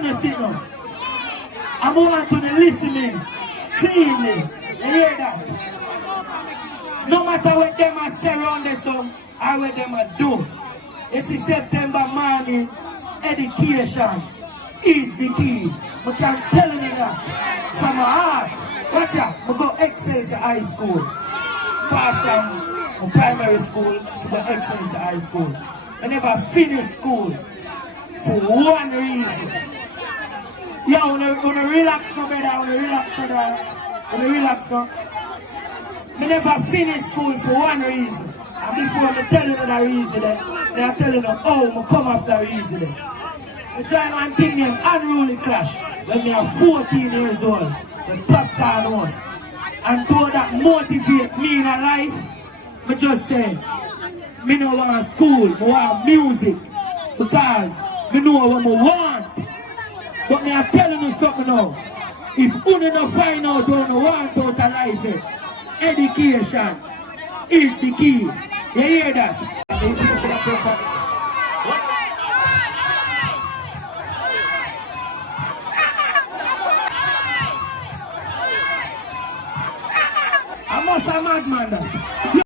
telling you, see now. I want to listen me cleanly. You hear that? No matter what them I say around this song, or what them I do. It's the September morning, education is the key. But I'm telling you that from my heart. Watch out, I go excel to high school. Pass my primary school, I go excel to high school. I never finished school for one reason. Yeah, I want to relax now, brother. I want to relax now. I want to relax now. I never finished school for one reason. And before I tell you that reason, they are telling you, oh, I come after reason. I try one thing named Unruly Clash when I am 14 years old. The Popcaan was. And to that motivate me in life, I just say, I don't want school, I want music. Because I know what I want. But I am telling you something now. If you don't find out what you want out of life, education is the key. You hear that? I must have madman.